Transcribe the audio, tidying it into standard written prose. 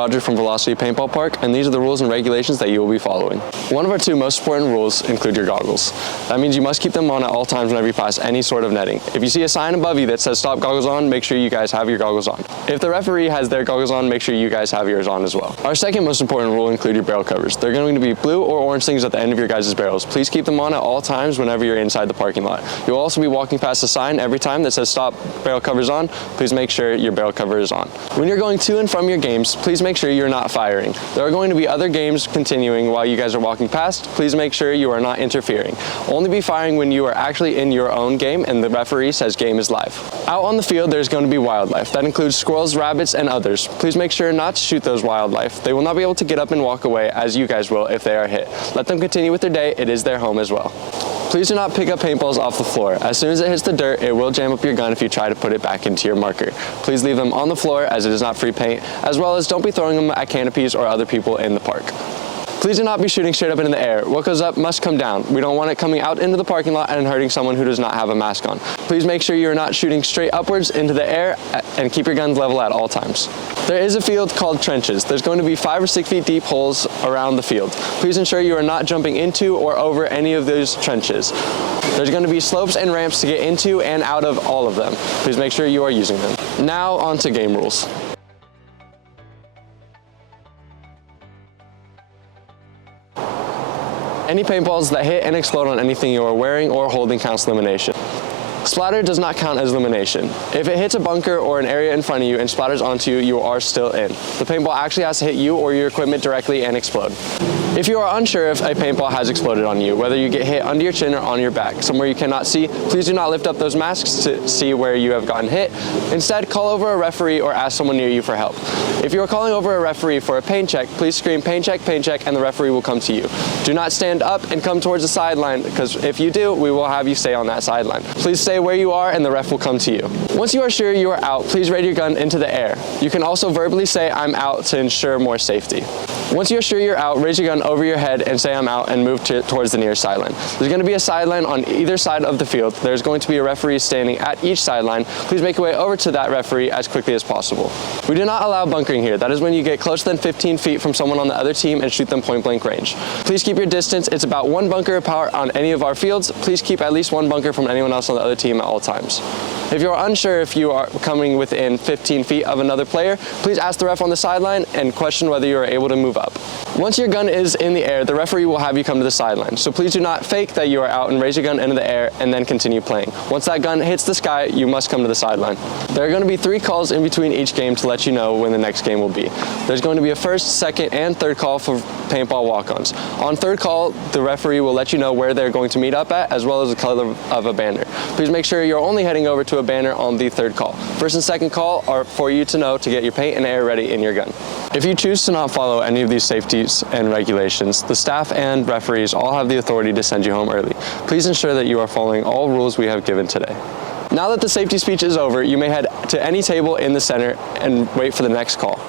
Roger from Velocity Paintball Park, and these are the rules and regulations that you will be following. One of our two most important rules include your goggles. That means you must keep them on at all times whenever you pass any sort of netting. If you see a sign above you that says stop goggles on, make sure you guys have your goggles on. If the referee has their goggles on, make sure you guys have yours on as well. Our second most important rule include your barrel covers. They're going to be blue or orange things at the end of your guys' barrels. Please keep them on at all times whenever you're inside the parking lot. You'll also be walking past a sign every time that says stop barrel covers on. Please make sure your barrel cover is on. When you're going to and from your games, please make sure you're not firing. There are going to be other games continuing while you guys are walking past. Please make sure you are not interfering. Only be firing when you are actually in your own game and the referee says game is live. Out on the field, there's going to be wildlife. That includes squirrels, rabbits, and others. Please make sure not to shoot those wildlife. They will not be able to get up and walk away as you guys will if they are hit. Let them continue with their day. It is their home as well. Please do not pick up paintballs off the floor. As soon as it hits the dirt, it will jam up your gun if you try to put it back into your marker. Please leave them on the floor as it is not free paint, as well as don't be throwing them at canopies or other people in the park. Please do not be shooting straight up into the air. What goes up must come down. We don't want it coming out into the parking lot and hurting someone who does not have a mask on. Please make sure you're not shooting straight upwards into the air and keep your guns level at all times. There is a field called trenches. There's going to be 5 or 6 feet deep holes around the field. Please ensure you are not jumping into or over any of those trenches. There's going to be slopes and ramps to get into and out of all of them. Please make sure you are using them. Now on to game rules. Any paintballs that hit and explode on anything you are wearing or holding counts elimination. Splatter does not count as elimination. If it hits a bunker or an area in front of you and splatters onto you, you are still in. The paintball actually has to hit you or your equipment directly and explode. If you are unsure if a paintball has exploded on you, whether you get hit under your chin or on your back, somewhere you cannot see, please do not lift up those masks to see where you have gotten hit. Instead, call over a referee or ask someone near you for help. If you are calling over a referee for a paint check, please scream paint check, and the referee will come to you. Do not stand up and come towards the sideline, because if you do, we will have you stay on that sideline. Please stay where you are and the ref will come to you. Once you are sure you are out, please raise your gun into the air. You can also verbally say I'm out to ensure more safety. Once you're sure you're out, raise your gun over your head and say I'm out and move towards the nearest sideline. There's going to be a sideline on either side of the field. There's going to be a referee standing at each sideline. Please make your way over to that referee as quickly as possible. We do not allow bunkering here. That is when you get closer than 15 feet from someone on the other team and shoot them point blank range. Please keep your distance. It's about 1 bunker apart on any of our fields. Please keep at least 1 bunker from anyone else on the other team at all times. If you are unsure if you are coming within 15 feet of another player, please ask the ref on the sideline and question whether you are able to move up. Once your gun is in the air, the referee will have you come to the sideline. So please do not fake that you are out and raise your gun into the air and then continue playing. Once that gun hits the sky, you must come to the sideline. There are going to be 3 calls in between each game to let you know when the next game will be. There's going to be a first, second, and third call for paintball walk-ons. On third call, the referee will let you know where they're going to meet up at, as well as the color of a banner. Please make sure you're only heading over to a banner on the third call. First and second call are for you to know to get your paint and air ready in your gun. If you choose to not follow any of these safeties and regulations, the staff and referees all have the authority to send you home early. Please ensure that you are following all rules we have given today. Now that the safety speech is over, you may head to any table in the center and wait for the next call.